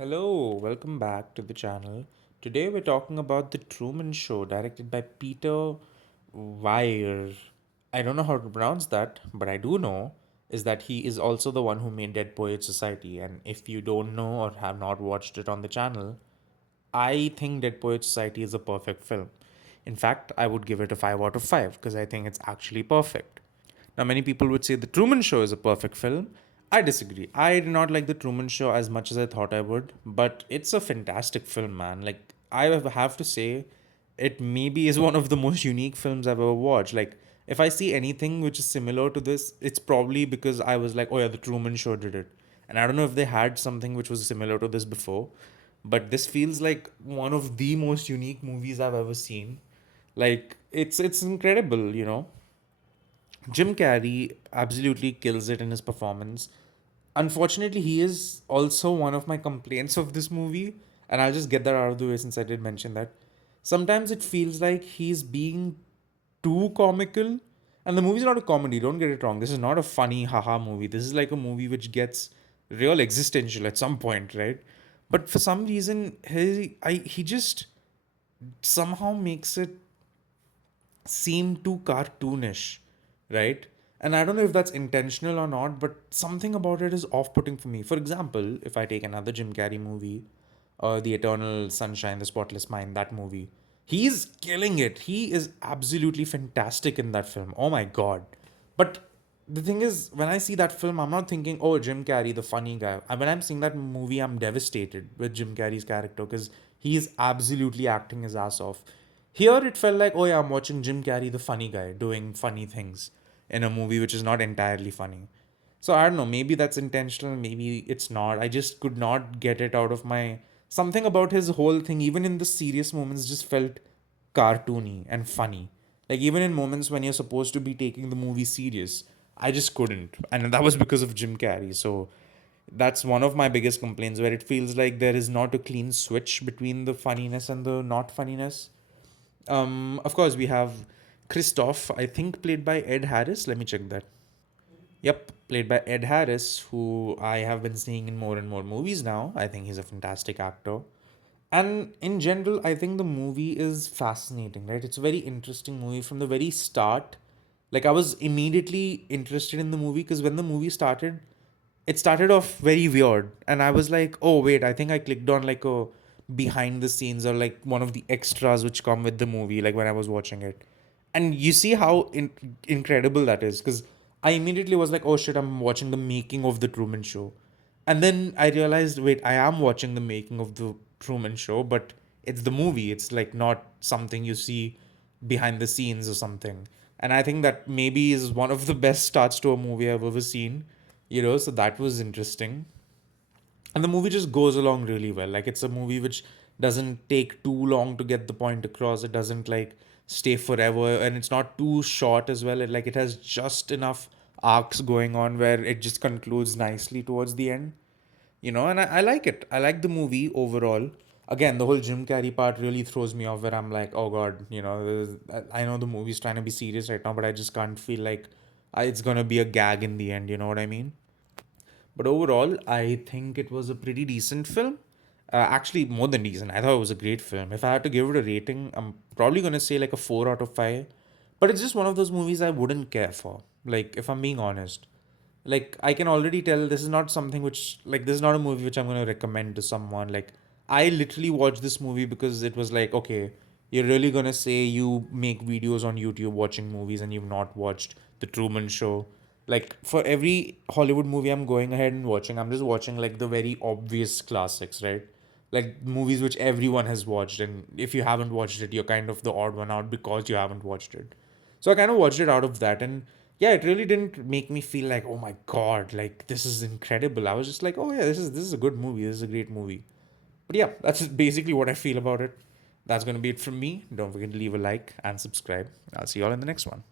Hello, welcome back to the channel. Today we're talking about The Truman Show, directed by Peter Weir. I don't know how to pronounce that, but I do know is that he is also the one who made Dead Poets Society. And if you don't know or have not watched it on the channel, I think Dead Poets Society is a perfect film. In fact, I would give it a 5 out of 5 because I think it's actually perfect. Now, many people would say The Truman Show is a perfect film. I disagree. I did not like The Truman Show as much as I thought I would, but it's a fantastic film, man. Like, I have to say, it maybe is one of the most unique films I've ever watched. Like, if I see anything which is similar to this, it's probably because I was like, oh yeah, The Truman Show did it. And I don't know if they had something which was similar to this before, but this feels like one of the most unique movies I've ever seen. Like, it's incredible, you know. Jim Carrey absolutely kills it in his performance. Unfortunately, he is also one of my complaints of this movie, and I'll just get that out of the way since I did mention that. Sometimes it feels like he's being too comical, and the movie's not a comedy, don't get it wrong. This is not a funny haha movie. This is like a movie which gets real existential at some point, right? But for some reason, he just somehow makes it seem too cartoonish, right? And I don't know if that's intentional or not, but something about it is off putting for me. For example, if I take another Jim Carrey movie, The Eternal Sunshine, The Spotless Mind, that movie, he's killing it. He is absolutely fantastic in that film. Oh my God. But the thing is, when I see that film, I'm not thinking, oh, Jim Carrey, the funny guy. When I'm seeing that movie, I'm devastated with Jim Carrey's character because he is absolutely acting his ass off. Here, it felt like, oh, yeah, I'm watching Jim Carrey, the funny guy, doing funny things in a movie which is not entirely funny. So I don't know, maybe that's intentional, maybe it's not. I just could not get it out of my. Something about his whole thing, even in the serious moments, just felt cartoony and funny. Like, even in moments when you're supposed to be taking the movie serious, I just couldn't. And that was because of Jim Carrey. So that's one of my biggest complaints where it feels like there is not a clean switch between the funniness and the not funniness. Of course, we have Christoph, I think played by Ed Harris. Let me check that. Yep, played by Ed Harris, who I have been seeing in more and more movies now. I think he's a fantastic actor. And in general, I think the movie is fascinating, right? It's a very interesting movie from the very start. Like, I was immediately interested in the movie because when the movie started, it started off very weird. And I was like, oh, wait, I think I clicked on like a behind the scenes or like one of the extras which come with the movie, like when I was watching it. And you see how incredible that is because I immediately was like, oh shit, I'm watching the making of the Truman Show. And then I realized, wait, I am watching the making of the Truman Show, but it's the movie. It's like not something you see behind the scenes or something. And I think that maybe is one of the best starts to a movie I've ever seen, you know, so that was interesting. And the movie just goes along really well. Like, it's a movie which doesn't take too long to get the point across. It doesn't like stay forever, and it's not too short as well. It has just enough arcs going on where it just concludes nicely towards the end, you know. And I like it. I like the movie overall. Again, the whole Jim Carrey part really throws me off where I'm like, oh god, you know, I know the movie's trying to be serious right now, but I just can't feel like it's gonna be a gag in the end, you know what I mean? But overall, I think it was a pretty decent film. Actually, more than decent. I thought it was a great film. If I had to give it a rating, I'm probably going to say like a 4 out of 5. But it's just one of those movies I wouldn't care for. Like, if I'm being honest. Like, I can already tell this is not something which, like, this is not a movie which I'm going to recommend to someone. Like, I literally watched this movie because it was like, okay, you're really going to say you make videos on YouTube watching movies and you've not watched The Truman Show. Like, for every Hollywood movie I'm going ahead and watching, I'm just watching like the very obvious classics, right? Like movies which everyone has watched, and if you haven't watched it, you're kind of the odd one out because you haven't watched it. So I kind of watched it out of that, and yeah, it really didn't make me feel like, oh my god, like this is incredible. I was just like, oh yeah, this is a good movie. This is a great movie. But yeah, that's basically what I feel about it. That's gonna be it from me. Don't forget to leave a like and subscribe. I'll see you all in the next one.